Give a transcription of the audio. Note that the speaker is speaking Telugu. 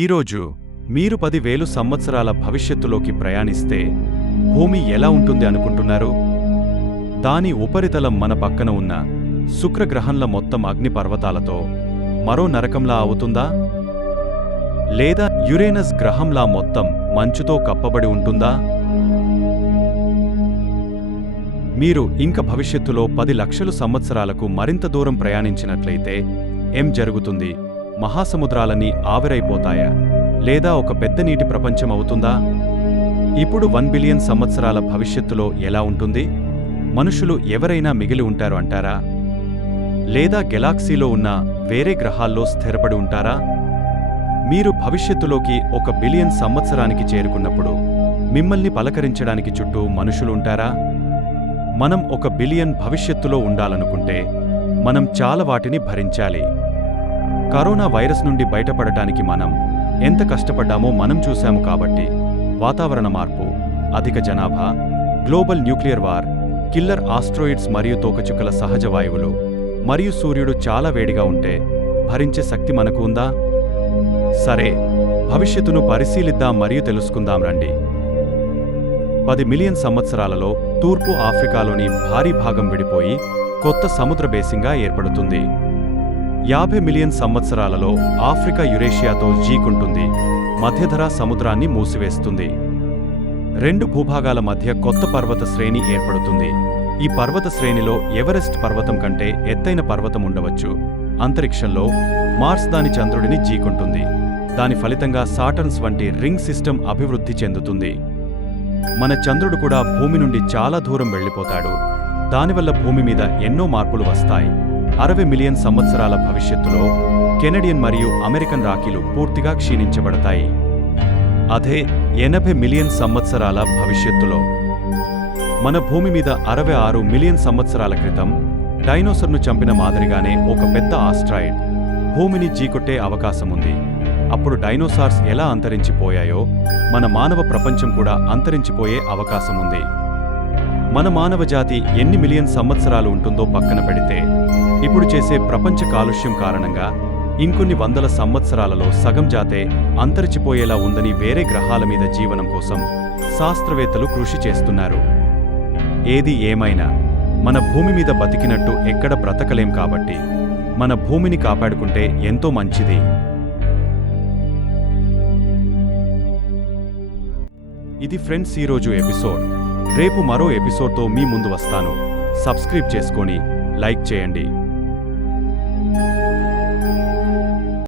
ఈరోజు మీరు 10,000 సంవత్సరాల భవిష్యత్తులోకి ప్రయాణిస్తే భూమి ఎలా ఉంటుంది అనుకుంటున్నారు? దాని ఉపరితలం మన పక్కన ఉన్న శుక్రగ్రహంల మొత్తం అగ్నిపర్వతాలతో మరో నరకంలా అవుతుందా? లేదా యురేనస్ గ్రహంలా మొత్తం మంచుతో కప్పబడి ఉంటుందా? మీరు ఇంక భవిష్యత్తులో 10 లక్షల సంవత్సరాలకు మరింత దూరం ప్రయాణించినట్లయితే ఏం జరుగుతుంది? మహాసముద్రాలన్నీ ఆవిరైపోతాయా? లేదా ఒక పెద్ద నీటి ప్రపంచం అవుతుందా? ఇప్పుడు 1 బిలియన్ సంవత్సరాల భవిష్యత్తులో ఎలా ఉంటుంది? మనుషులు ఎవరైనా మిగిలి ఉంటారు అంటారా? లేదా గెలాక్సీలో ఉన్న వేరే గ్రహాల్లో స్థిరపడి ఉంటారా? మీరు భవిష్యత్తులోకి 1 బిలియన్ సంవత్సరానికి చేరుకున్నప్పుడు మిమ్మల్ని పలకరించడానికి చుట్టూ మనుషులు ఉంటారా? మనం 1 బిలియన్ భవిష్యత్తులో ఉండాలనుకుంటే మనం చాలా వాటిని భరించాలి. కరోనా వైరస్ నుండి బయటపడటానికి మనం ఎంత కష్టపడ్డామో మనం చూశాము. కాబట్టి వాతావరణ మార్పు, అధిక జనాభా, global nuclear war, killer asteroids మరియు తోకచుక్కల సహజ వాయువులు మరియు సూర్యుడు చాలా వేడిగా ఉంటే భరించే శక్తి మనకు ఉందా? సరే, భవిష్యత్తును పరిశీలిద్దాం మరియు తెలుసుకుందాం రండి. 10 మిలియన్ సంవత్సరాలలో తూర్పు ఆఫ్రికాలోని భారీ భాగం విడిపోయి కొత్త సముద్ర బేసింగా ఏర్పడుతుంది. 50 మిలియన్ సంవత్సరాలలో ఆఫ్రికా యురేషియాతో జీకుంటుంది, మధ్యధరా సముద్రాన్ని మూసివేస్తుంది. 2 భూభాగాల మధ్య కొత్త పర్వత శ్రేణి ఏర్పడుతుంది. ఈ పర్వత శ్రేణిలో ఎవరెస్ట్ పర్వతం కంటే ఎత్తైన పర్వతం ఉండవచ్చు. అంతరిక్షంలో మార్స్ దాని చంద్రుడిని జీకుంటుంది. దాని ఫలితంగా సాటర్న్స్ వంటి రింగ్ సిస్టమ్ అభివృద్ధి చెందుతుంది. మన చంద్రుడు కూడా భూమి నుండి చాలా దూరం వెళ్ళిపోతాడు. దానివల్ల భూమి మీద ఎన్నో మార్పులు వస్తాయి. 60 మిలియన్ సంవత్సరాల భవిష్యత్తులో కెనడియన్ మరియు అమెరికన్ రాకీలు పూర్తిగా క్షీణించబడతాయి. అదే 80 మిలియన్ సంవత్సరాల భవిష్యత్తులో మన భూమి మీద 66 మిలియన్ సంవత్సరాల క్రితం డైనోసర్ను చంపిన మాదిరిగానే ఒక పెద్ద ఆస్ట్రాయిడ్ భూమిని జీకొట్టే అవకాశముంది. అప్పుడు డైనోసార్స్ ఎలా అంతరించిపోయాయో మన మానవ ప్రపంచం కూడా అంతరించిపోయే అవకాశముంది. మన మానవ జాతి ఎన్ని మిలియన్ సంవత్సరాలు ఉంటుందో పక్కన పెడితే ఇప్పుడు చేసే ప్రపంచ కాలుష్యం కారణంగా ఇంకొన్ని వందల సంవత్సరాలలో సగం జాతే అంతరించిపోయేలా ఉందని వేరే గ్రహాల మీద జీవనం కోసం శాస్త్రవేత్తలు కృషి చేస్తున్నారు. ఏది ఏమైనా మన భూమి మీద బతికినట్టు ఎక్కడ బ్రతకలేం. కాబట్టి మన భూమిని కాపాడుకుంటే ఎంతో మంచిది. ఇది ఫ్రెండ్స్ ఈరోజు ఎపిసోడ్. రేపు మరో ఎపిసోడ్తో మీ ముందు వస్తాను. సబ్స్క్రైబ్ చేసుకొని లైక్ చేయండి.